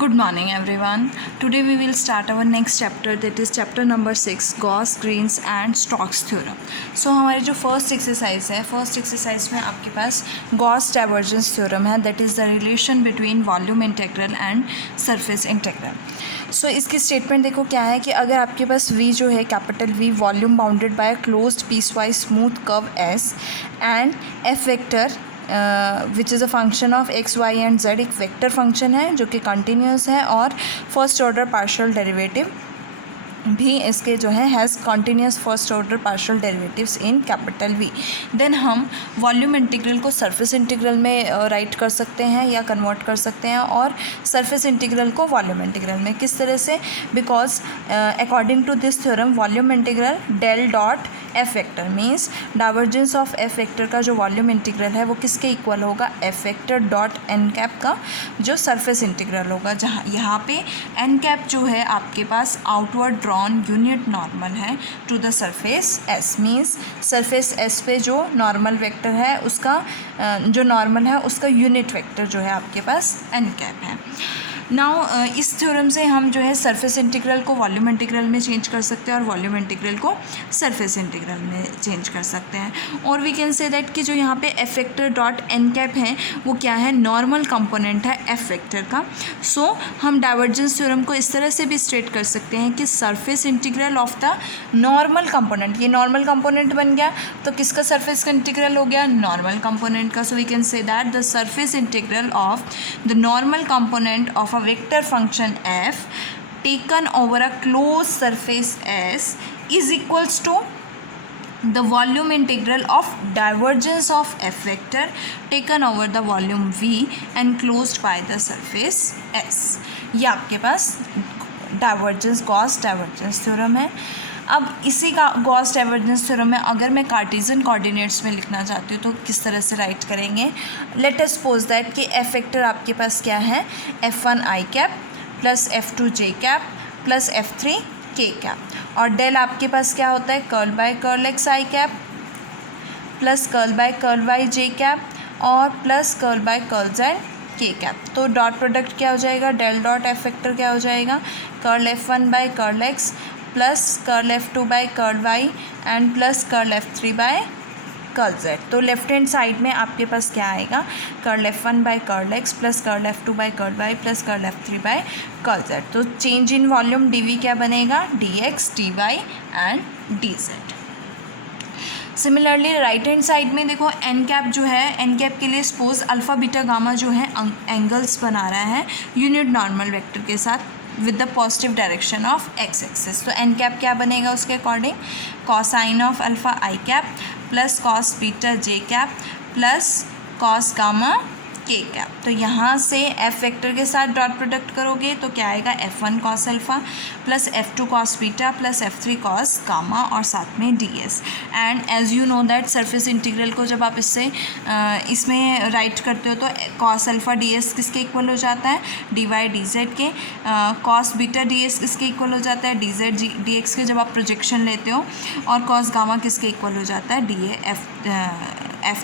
Good morning everyone. Today we will start our next chapter, that is chapter number 6, Gauss, Green's and Stokes theorem. So हमारी जो first exercise में आपके पास Gauss divergence theorem है, that is the relation between volume integral and surface integral. So इसकी statement देखो क्या है कि अगर आपके पास v जो है capital V volume bounded by closed piecewise smooth curve S and f vector which is a function of x y and z, एक वेक्टर फंक्शन है जो कि कंटिन्यूस है और फर्स्ट ऑर्डर पार्शियल डेरिवेटिव भी इसके जो है has continuous first order partial derivatives in capital V. Then हम वॉल्यूम इंटीग्रल को सरफेस इंटीग्रल में राइट कर सकते हैं या कन्वर्ट कर सकते हैं, और सरफेस इंटीग्रल को वॉल्यूम इंटीग्रल में. किस तरह से? Because according to this theorem volume integral del dot F vector means divergence of F vector का जो वॉल्यूम इंटीग्रल है वो किसके इक्वल होगा? F vector dot N cap का जो सरफेस इंटीग्रल होगा, जहाँ यहाँ पे एन कैप जो है आपके पास आउटवर्ड यूनिट नॉर्मल है to the surface S. Means surface S पे जो नॉर्मल वेक्टर है उसका जो नॉर्मल है उसका यूनिट वेक्टर जो है आपके पास एन कैप है. नाउ इस थ्योरम से हम जो है सरफेस इंटीग्रल को वॉल्यूम इंटीग्रल में चेंज कर सकते हैं और वॉल्यूम इंटीग्रल को सरफेस इंटीग्रल में चेंज कर सकते हैं. और वी कैन से दैट कि जो यहाँ पे f vector dot N cap है वो क्या है? नॉर्मल कंपोनेंट है एफ वेक्टर का. सो हम डाइवर्जेंस थ्योरम को इस तरह से भी स्टेट कर सकते हैं कि surface integral of the normal component, ये नॉर्मल कंपोनेंट बन गया तो किसका सरफेस इंटीग्रल हो गया? नॉर्मल कंपोनेंट का. So we can say that the surface integral of the normal component of a vector function f taken over a closed surface S is equals to the volume integral of divergence of f vector taken over the volume V enclosed by the surface S. ये आपके पास divergence Gauss divergence theorem है. अब इसी का Gauss divergence theorem में अगर मैं Cartesian coordinates में लिखना चाहती हूँ तो किस तरह से राइट करेंगे? लेट अस सपोज दैट कि एफ वेक्टर आपके पास क्या है? f1 i cap plus f2 j cap plus f3 k cap, और डेल आपके पास क्या होता है? Curl by curl x i cap plus curl by curl y j cap और plus curl by curl z k cap. तो dot product क्या हो जाएगा? डेल डॉट एफ वेक्टर क्या हो जाएगा? Curl f1 by curl x plus curl f2 by curl y and plus curl f3 by curl z. तो left hand side में आपके पास क्या आएगा? Curl f1 by curl x plus curl f2 by curl y plus curl f3 by curl z. तो change in volume dv क्या बनेगा? dx dy and dz. Similarly right hand side में देखो एन कैप जो है, N cap के लिए suppose alpha beta gamma जो है एंगल्स बना रहा है यूनिट नॉर्मल वेक्टर के साथ with the positive direction of x axis. तो एन कैप क्या बनेगा उसके according? Cosine of alpha I cap plus cos beta J cap plus cos gamma के कैप. तो यहाँ से एफ वेक्टर के साथ डॉट प्रोडक्ट करोगे तो क्या आएगा? f1 cos alpha plus f2 cos beta plus f3 cos gamma और साथ में ds. And as you know that surface integral को जब आप इसमें राइट करते हो तो कॉस अल्फ़ा ds किसके इक्वल हो जाता है? dy dz के. कॉस बीटा ds किसके इक्वल हो जाता है? dz dx के जब आप प्रोजेक्शन लेते हो. और कॉस गामा किसके इक्वल हो जाता है? f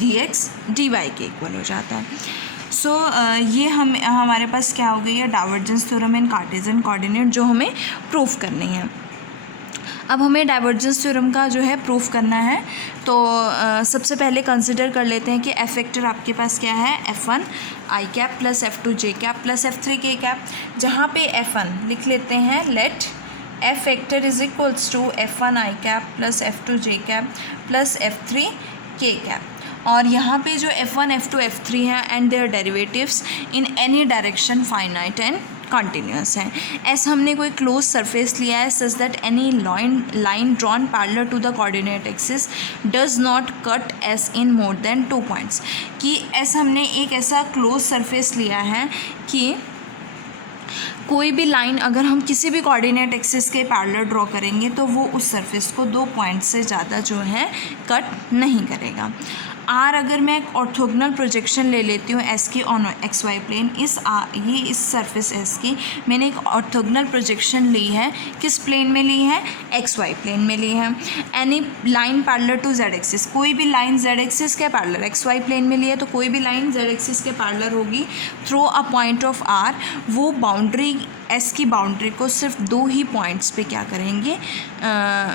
dx dy के इक्वल हो जाता है. सो ये हमारे पास क्या हो गई है? Divergence theorem in Cartesian coordinate जो हमें प्रूफ करनी है. अब हमें डाइवर्जेंस थ्योरम का जो है प्रूफ करना है तो सबसे पहले कंसिडर कर लेते हैं कि एफ वेक्टर आपके पास क्या है? f1 i cap plus f2 j cap plus f3 k cap. जहाँ पे f1 लिख लेते हैं, let f vector is equals to f1 i cap plus f2 j cap plus f3 k cap. और यहाँ पे जो f1 f2 f3 हैं and their derivatives in any direction finite and continuous हैं. एस हमने कोई क्लोज सरफेस लिया है such that any line drawn parallel to the coordinate axis does not cut S in more than 2 points. कि S हमने एक ऐसा close surface लिया है कि कोई भी लाइन अगर हम किसी भी कोऑर्डिनेट एक्सिस के पैरेलल ड्रॉ करेंगे तो वो उस सरफेस को 2 पॉइंट से ज़्यादा जो है कट नहीं करेगा. आर अगर मैं एक ऑर्थोगोनल प्रोजेक्शन ले लेती हूँ एस की ऑन एक्स वाई प्लेन, ये इस सरफेस एस की मैंने एक ऑर्थोगोनल प्रोजेक्शन ली है, किस प्लेन में ली है, एक्स वाई प्लेन में ली है। Any line parallel to z axis, कोई भी लाइन जेड एक्सिस के पैरेलल, एक्स वाई प्लेन में ली है तो कोई भी लाइन जेड एक्सिस के पैरेलल होगी through a point of R, वो बाउंड्री एस की बाउंड्री को सिर्फ 2 ही पॉइंट्स पे क्या करेंगे,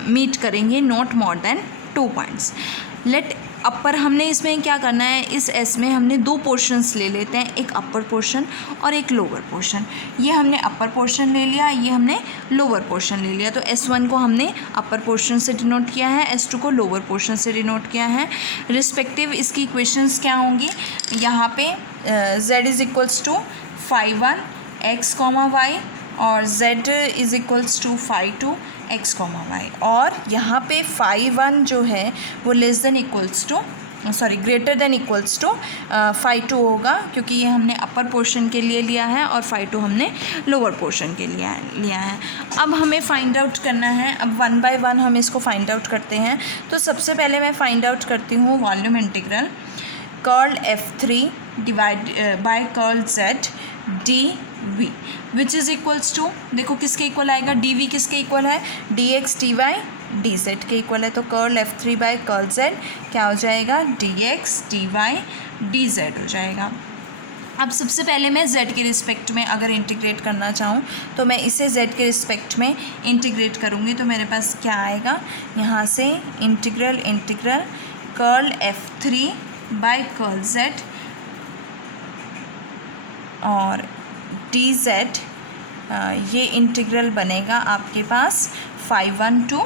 मीट करेंगे, not more than 2 points. Let upper, हमने इसमें क्या करना है, इस एस में हमने 2 पोर्शंस ले लेते हैं, एक अपर पोर्शन और एक लोअर पोर्शन। ये हमने अपर पोर्शन ले लिया, ये हमने लोअर पोर्शन ले लिया। तो S1 को हमने अपर पोर्शन से डिनोट किया है, S2 को लोअर पोर्शन से डिनोट किया है। रिस्पेक्टिव इसकी इक्वेशंस क्या होंगी, यहाँ पे z is equals to phi 1 x, y और z is equals to phi 2 x, y, और यहाँ पे phi 1 जो है वो less than equals to greater than equals to phi 2 होगा, क्योंकि ये हमने अपर पोर्शन के लिए लिया है और phi 2 हमने लोअर पोर्शन के लिए लिया है। अब हमें फाइंड आउट करना है, अब 1 बाय 1 हम इसको फाइंड आउट करते हैं। तो सबसे पहले मैं फाइंड आउट करती हूँ volume integral curl F3 divide by curl Z dV which is equals to, देखो किसके इक्वल आएगा, dV किसके इक्वल है, dx dy dz के इक्वल है। तो curl F3 by curl Z क्या हो जाएगा, dx dy dz हो जाएगा। अब सबसे पहले मैं z के रिस्पेक्ट में अगर इंटीग्रेट करना चाहूँ तो मैं इसे z के रिस्पेक्ट में इंटीग्रेट करूँगी, तो मेरे पास क्या आएगा, यहाँ से integral curl F3 by curl Z और dz, ये इंटीग्रल बनेगा आपके पास phi 1 to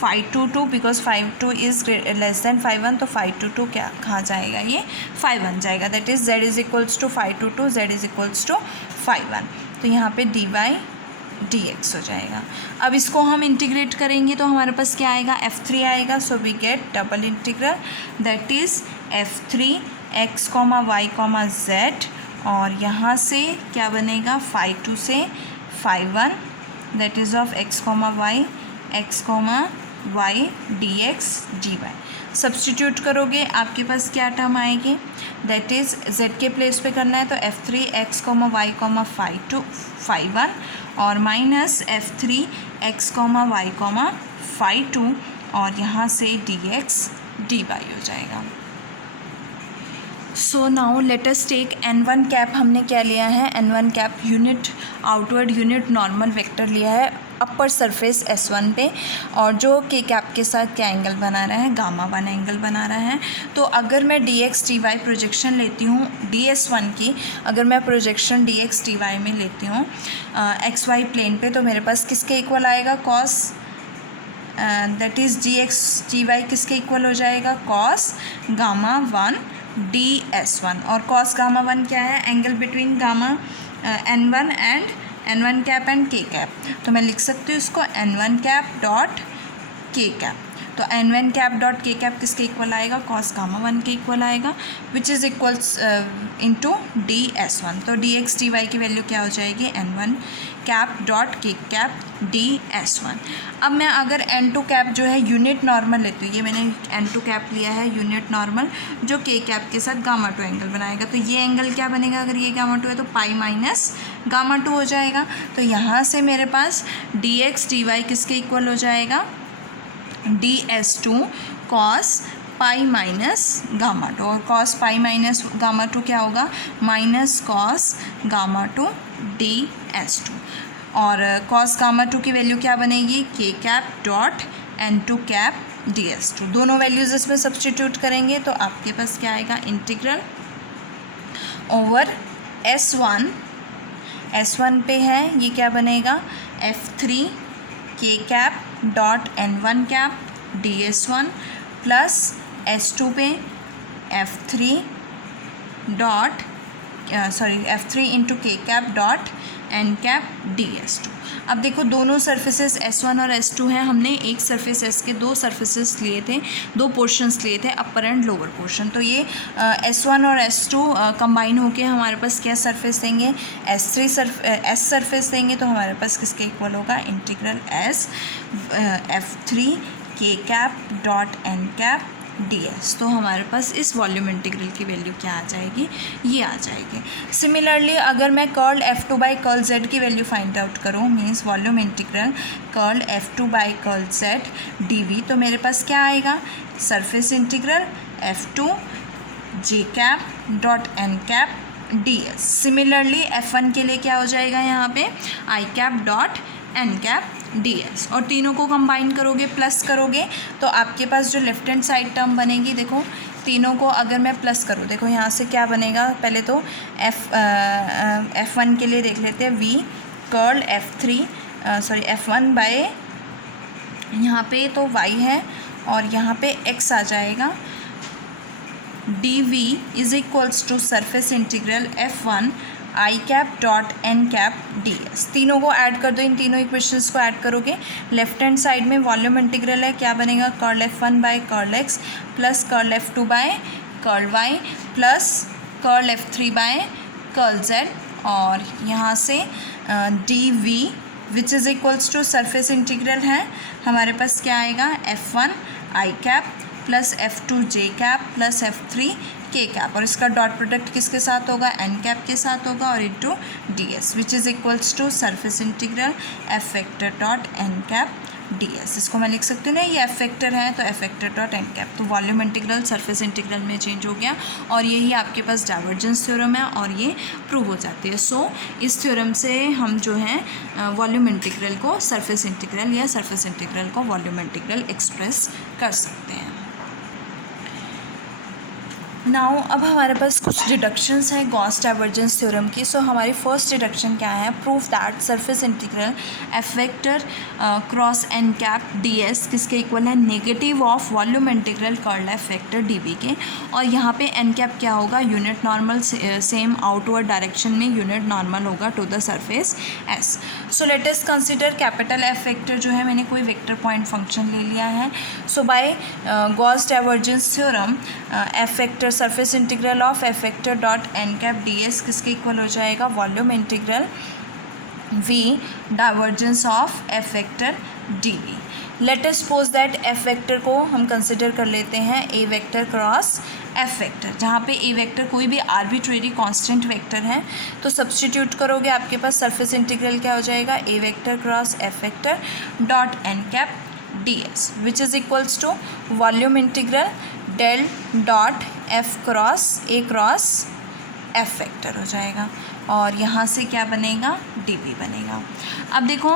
phi 2 to, because phi 2 is less than phi 1, तो phi 2 to क्या कहाँ जाएगा, ये phi 1 जाएगा। That is z is equals to phi 2 to z is equals to phi 1, तो यहाँ पे dy dx हो जाएगा। अब इसको हम इंटीग्रेट करेंगे तो हमारे पास क्या आएगा, F3 आएगा। So we get double integral that is F3 x, y, z, और यहाँ से क्या बनेगा, phi 2 से phi 1 that is of x, y dx dy। Substitute करोगे आपके पास क्या टर्म आएगी, दैट इज़ z के प्लेस पे करना है तो F3 x, y, phi 1 और minus F3 x, y, phi 2 और यहाँ से dx dy हो जाएगा। So now let us take n1 cap, हमने क्या लिया है, n1 cap unit outward unit normal vector लिया है अपर सरफेस S1 पे, और जो के कैप के साथ क्या एंगल बना रहा है, गामा 1 एंगल बना रहा है। तो अगर मैं dx dy प्रोजेक्शन लेती हूँ ds1 की, अगर मैं प्रोजेक्शन dx dy में लेती हूँ xy प्लेन पे, तो मेरे पास किसके इक्वल आएगा, cos, that is dx dy किसके इक्वल हो जाएगा, cos गामा 1 ds1, और cos गामा 1 क्या है, angle between gamma n1 and n1 cap and k cap, तो मैं लिख सकती हूँ इसको n1 cap dot k cap. तो n1 cap dot k cap किसके इक्वल आएगा, cos गामा 1 के इक्वल आएगा, विच इज़ इक्वल्स इनटू ds1। तो dx dy की वैल्यू क्या हो जाएगी, n1 cap dot k cap ds1। अब मैं अगर n2 कैप जो है यूनिट नॉर्मल लेती हूँ, ये मैंने n2 कैप लिया है यूनिट नॉर्मल जो k कैप के साथ गामा 2 एंगल बनाएगा, तो ये एंगल क्या बनेगा, अगर ये गामा 2 है तो पाई माइनस गामा 2 हो जाएगा। तो यहाँ से मेरे पास dx dy किसके इक्वल हो जाएगा, ds2 cos pi minus gamma 2, और cos पाई माइनस गामा 2 क्या होगा, माइनस cos गामा 2 ds2, और cos गामा 2 की वैल्यू क्या बनेगी, k cap dot n2 cap ds2। दोनों वैल्यूज़ इसमें सब्सटीट्यूट करेंगे तो आपके पास क्या आएगा, इंटीग्रल ओवर S1 पे है, ये क्या बनेगा, F3 k cap dot n1 cap ds1 plus S2 पे F3 dot F3 into k cap dot n cap ds2। अब देखो दोनों सरफेसेस S1 और S2 हैं, हमने एक सरफेस S के 2 सरफेसेस लिए थे, 2 पोर्शंस लिए थे, अपर एंड लोअर पोर्शन। तो ये S1 और S2 कंबाइन होके हमारे पास क्या सरफेस देंगे, S सरफेस देंगे। तो हमारे पास किसके इक्वल होगा, integral S F3 k cap dot n cap ds। तो हमारे पास इस वॉल्यूम इंटीग्रल की वैल्यू क्या आ जाएगी, ये आ जाएगी। सिमिलरली अगर मैं curl F2 by curl z की वैल्यू फाइंड आउट करूँ, means volume integral curl F2 by curl z dv, तो मेरे पास क्या आएगा, surface integral F2 j cap dot n cap ds। Similarly F1 के लिए क्या हो जाएगा यहाँ पे, i cap dot n cap ds, और तीनों को कंबाइन करोगे, प्लस करोगे, तो आपके पास जो लेफ्ट हैंड साइड टर्म बनेगी, देखो तीनों को अगर मैं प्लस करूँ, देखो यहाँ से क्या बनेगा, पहले तो F1 के लिए देख लेते हैं, v कर्ल F1 बाय, यहाँ पे तो y है और यहाँ पे x आ जाएगा, dv is equals to surface integral F1 i cap dot N cap ds। तीनों को ऐड कर दो, इन तीनों इक्वेशंस को ऐड करोगे, लेफ्ट हैंड साइड में वॉल्यूम इंटीग्रल है, क्या बनेगा, curl F1 by curl x plus curl F2 by curl y plus curl F3 by curl z, और यहाँ से dv which is equals to surface integral है, हमारे पास क्या आएगा, F1 i cap plus F2 j cap plus F3 k cap, और इसका डॉट प्रोडक्ट किसके साथ होगा, n कैप के साथ होगा, और into ds which is equals to surface integral f vector dot n cap ds। इसको मैं लिख सकती हूँ ना, ये f वेक्टर है तो f vector dot n cap, तो वॉल्यूम इंटीग्रल सरफेस इंटीग्रल में चेंज हो गया, और यही आपके पास डाइवर्जेंस थ्योरम है और ये प्रूव हो जाती है। सो इस थ्योरम से हम जो है वॉल्यूम इंटीग्रल को सरफेस इंटीग्रल या सरफेस इंटीग्रल को वॉल्यूम इंटीग्रल एक्सप्रेस कर सकते हैं। नाउ अब हमारे पास कुछ डिडक्शंस हैं गॉस डाइवर्जेंस थ्योरम की। सो हमारी फर्स्ट डिडक्शन क्या है, prove that surface integral F vector cross N cap D S किसके इक्वल है, negative of volume integral curl F vector D B के, और यहाँ पे एन कैप क्या होगा, unit normal, same outward direction में यूनिट नॉर्मल होगा to the surface S. So let us consider capital F vector जो है, मैंने कोई वेक्टर पॉइंट फंक्शन ले लिया है। So by Gauss divergence theorem F vector surface integral of F vector dot N cap D S किसके equal हो जाएगा, volume integral V divergence of F vector D V. Let us suppose that F vector को हम consider कर लेते हैं A vector cross F vector, जहाँ पे ए वेक्टर कोई भी आर्बिट्रेरी कांस्टेंट वेक्टर है, तो सब्सटीट्यूट करोगे आपके पास सरफेस इंटीग्रल क्या हो जाएगा, A vector cross F vector dot N cap D S which is equals to volume integral del dot F cross A cross F vector हो जाएगा, और यहाँ से क्या बनेगा, डी बी बनेगा। अब देखो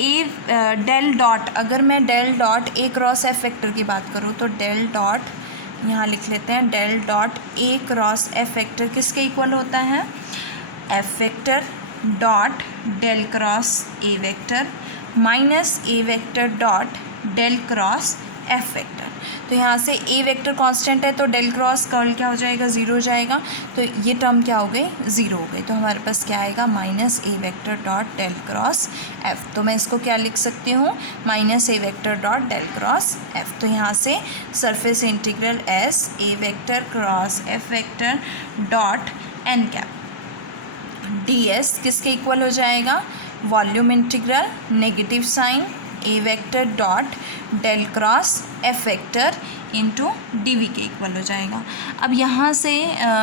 ए डेल डॉट, अगर मैं del dot A cross F vector की बात करूँ तो डेल डॉट, यहाँ लिख लेते हैं, del dot A cross F vector किसके इक्वल होता है, F vector dot del cross A vector minus A vector dot del cross F vector. तो यहाँ से ए वेक्टर कांस्टेंट है तो डेल क्रॉस कर्ल क्या हो जाएगा, ज़ीरो हो जाएगा, तो ये टर्म क्या हो गई, ज़ीरो हो गई, तो हमारे पास क्या आएगा, minus A vector dot del cross F. तो मैं इसको क्या लिख सकती हूँ, minus A vector dot del cross F. तो यहाँ से surface integral S A vector cross F vector dot N cap D S किसके इक्वल हो जाएगा, volume integral negative sign A vector dot del cross F vector into D V के equal हो जाएगा। अब यहाँ से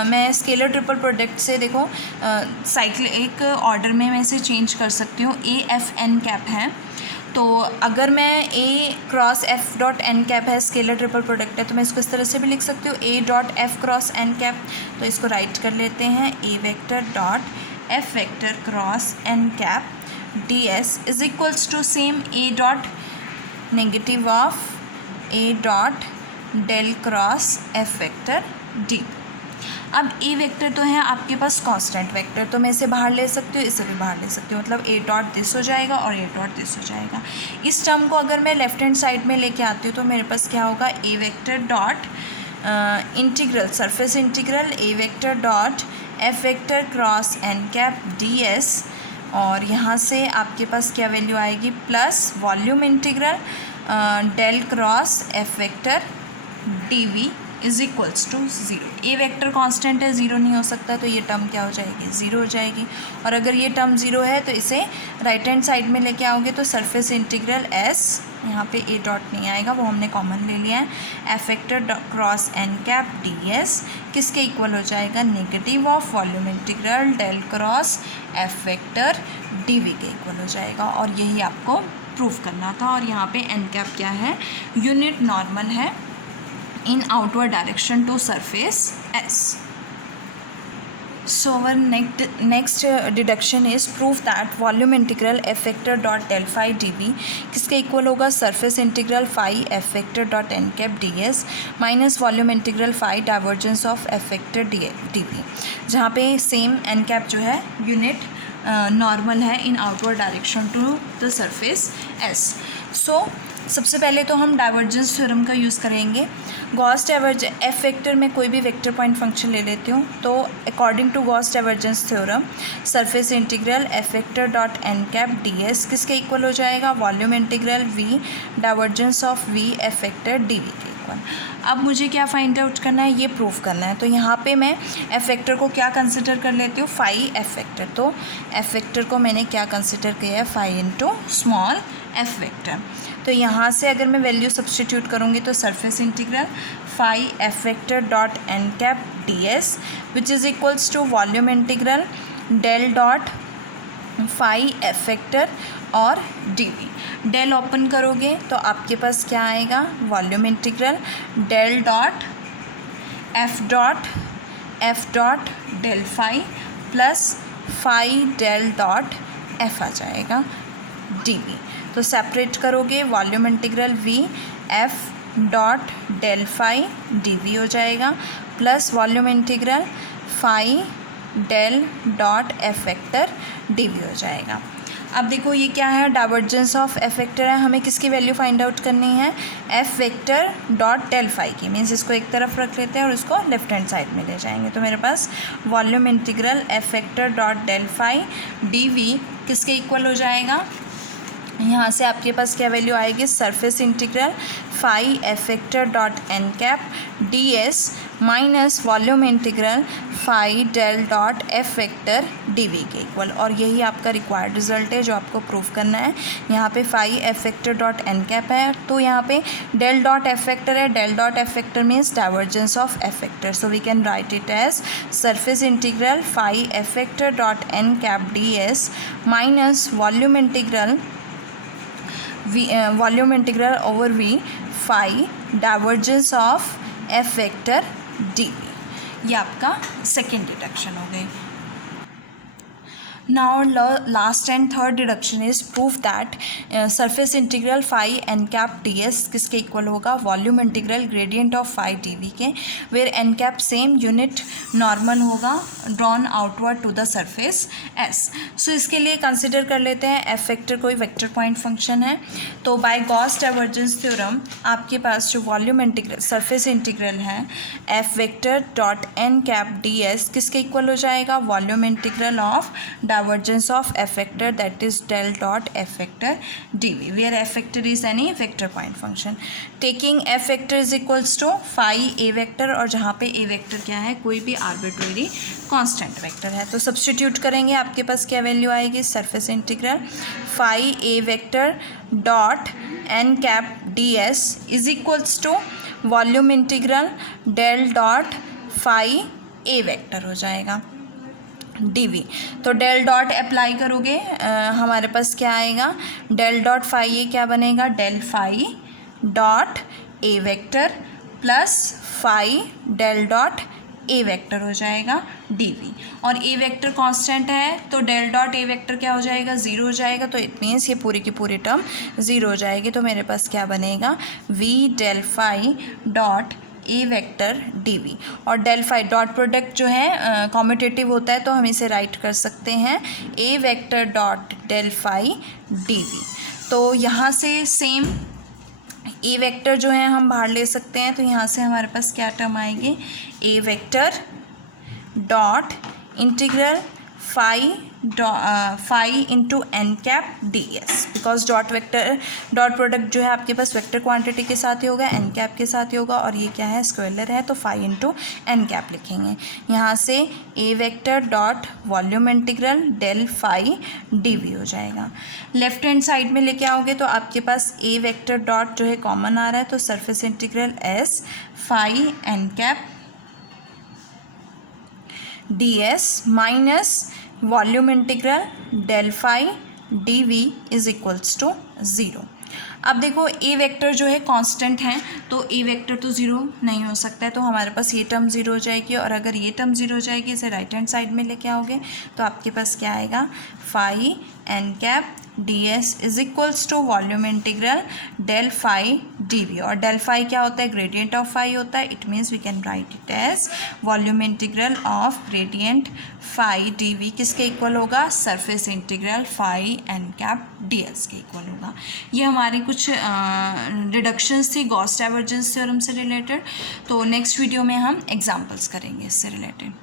मैं स्केलर ट्रिपल प्रोडक्ट से देखो साइक्लिक ऑर्डर में मैं इसे चेंज कर सकती हूँ। ए एफ एन कैप है, तो अगर मैं A cross F dot N cap है, स्केलर ट्रिपल प्रोडक्ट है, तो मैं इसको इस तरह से भी लिख सकती हूँ, A dot F cross N cap. तो इसको राइट कर लेते हैं, A vector dot F vector cross N cap D S is equals to same A dot negative of A dot del cross F vector D. अब A vector तो है आपके पास constant vector, तो मैं इसे बाहर ले सकती हूँ, इसे भी बाहर ले सकती हूँ, मतलब ए डॉट दिस हो जाएगा और ए डॉट दिस हो जाएगा। इस टर्म को अगर मैं लेफ्ट हैंड साइड में लेके आती हूँ तो मेरे पास क्या होगा, A vector dot integral surface integral A vector dot F vector cross N cap D S, और यहाँ से आपके पास क्या वैल्यू आएगी, plus volume integral del cross F vector D V is equals to zero. A vector constant है, zero नहीं हो सकता, तो ये टर्म क्या हो जाएगी, ज़ीरो हो जाएगी। और अगर ये टर्म ज़ीरो है तो इसे राइट हैंड साइड में लेके आओगे तो सरफेस इंटीग्रल एस यहाँ पे ए डॉट नहीं आएगा, वो हमने कॉमन ले लिया है। F vector cross N cap D S किसके इक्वल हो जाएगा, negative of volume integral del cross F vector D V के इक्वल हो जाएगा। और यही आपको प्रूव करना था। और यहाँ पे एन कैप क्या है, यूनिट नॉर्मल है in outward direction to surface S. So our next deduction is prove that volume integral f vector dot del phi dv किसके इक्वल होगा, surface integral phi f vector dot n cap ds minus volume integral phi divergence of f vector dv, जहाँ पे same n cap जो है unit normal है in outward direction to the surface s। So सबसे पहले तो हम divergence theorem का यूज़ करेंगे। गॉस डाइवर्जेंस एफ वेक्टर में कोई भी वेक्टर पॉइंट फंक्शन ले लेती हूँ, तो according to Gauss divergence theorem surface integral F vector dot N cap D S किसके इक्वल हो जाएगा, volume integral V divergence of V F vector D V के इक्वल। अब मुझे क्या फाइंड आउट करना है, ये प्रूव करना है। तो यहाँ पे मैं एफ वेक्टर को क्या कंसिडर कर लेती हूँ, फाई एफ वेक्टर। तो एफ वेक्टर को मैंने क्या कंसिडर किया है, phi into small F vector. तो यहाँ से अगर मैं वैल्यू सब्सटीट्यूट करूँगी तो surface integral phi F vector dot N cap D S which is equals to volume integral del dot phi F vector और डी वी। डेल ओपन करोगे तो आपके पास क्या आएगा, volume integral del dot F dot del phi plus phi del dot F आ जाएगा D V. तो सेपरेट करोगे, volume integral V F dot del phi D V हो जाएगा plus volume integral phi del dot F vector D V हो जाएगा। अब देखो ये क्या है, डाइवर्जेंस ऑफ एफ वेक्टर है, हमें किसकी वैल्यू फाइंड आउट करनी है, F vector dot del phi की। मीन्स इसको एक तरफ रख लेते हैं और इसको लेफ्ट हैंड साइड में ले जाएंगे। तो मेरे पास volume integral F vector dot del phi D V किसके इक्वल हो जाएगा, यहाँ से आपके पास क्या वैल्यू आएगी, surface integral phi F vector dot N cap D S minus volume integral phi del dot F vector D V के इक्वल। और यही आपका रिक्वायर्ड रिजल्ट है जो आपको प्रूव करना है। यहाँ पे phi F vector dot N cap है, तो यहाँ पे डेल डॉट एफ वेक्टर है, del dot F vector means divergence of F vector. So we can write it as surface integral phi F vector dot N cap D S minus volume integral volume integral over V phi divergence of F vector D V. ये आपका second deduction हो गई। Now last and third deduction is proof that surface integral phi n cap ds किसके equal होगा, volume integral gradient of phi dv के, where n cap same unit normal होगा drawn outward to the surface s। So इसके लिए consider कर लेते हैं F vector कोई वेक्टर पॉइंट फंक्शन है। तो बाय गॉस डाइवर्जेंस थ्योरम आपके पास जो वॉल्यूम इंटीग्रल सरफेस इंटीग्रल है F vector dot N cap D S किसके इक्वल हो जाएगा, volume integral of divergence of f vector that is del dot f vector dv where f vector is any vector point function taking f vector is equals to phi a vector और जहाँ पे a vector क्या है, कोई भी arbitrary constant vector है। तो substitute करेंगे, आपके पास क्या वैल्यू आएगी, surface integral phi a vector dot n cap ds is equals to volume integral del dot phi a vector हो जाएगा डी वी। तो डेल डॉट अप्लाई करोगे हमारे पास क्या आएगा, डेल डॉट फाई ए क्या बनेगा, del phi dot A vector plus phi del dot A vector हो जाएगा डी वी। और ए वेक्टर कांस्टेंट है तो डेल डॉट ए वेक्टर क्या हो जाएगा, ज़ीरो हो जाएगा। तो इट मीन्स ये पूरी की पूरी टर्म ज़ीरो हो जाएगी। तो मेरे पास क्या बनेगा, V del phi dot A vector D V. और डेल फाई डॉट प्रोडक्ट जो है कॉम्यूटेटिव होता है, तो हम इसे राइट कर सकते हैं A vector dot del phi D V. तो यहाँ से सेम ए वेक्टर जो है हम बाहर ले सकते हैं। तो यहाँ से हमारे पास क्या टर्म आएगी, A vector dot integral phi into N cap D S, because dot product जो है आपके पास वेक्टर क्वांटिटी के साथ ही होगा, एन कैप के साथ ही होगा, और ये क्या है, स्केलर है, तो फाई इंटू एन कैप लिखेंगे। यहाँ से A vector dot volume integral del phi D V हो जाएगा। लेफ्ट हैंड साइड में लेके आओगे तो आपके पास ए वेक्टर डॉट जो है कॉमन आ रहा है, तो surface integral S phi N cap D S minus volume integral del phi D V is equals to zero. अब देखो ए वेक्टर जो है कांस्टेंट है, तो ए वेक्टर तो ज़ीरो नहीं हो सकता है, तो हमारे पास ये टर्म ज़ीरो हो जाएगी, और अगर ये टर्म ज़ीरो हो जाएगी, इसे राइट हैंड साइड में लेके आओगे तो आपके पास क्या आएगा, phi N cap D S is equals to volume integral del phi D V, और डेल फाई क्या होता है, ग्रेडियंट ऑफ फाई होता है, it means we can write it as volume integral of gradient phi D V किसके equal होगा, surface integral phi N cap D S के equal होगा। ये हमारी कुछ डिडक्शंस थी गॉस डाइवर्जेंस थ्योरम से रिलेटेड, तो नेक्स्ट वीडियो में हम एग्जाम्पल्स करेंगे इससे रिलेटेड।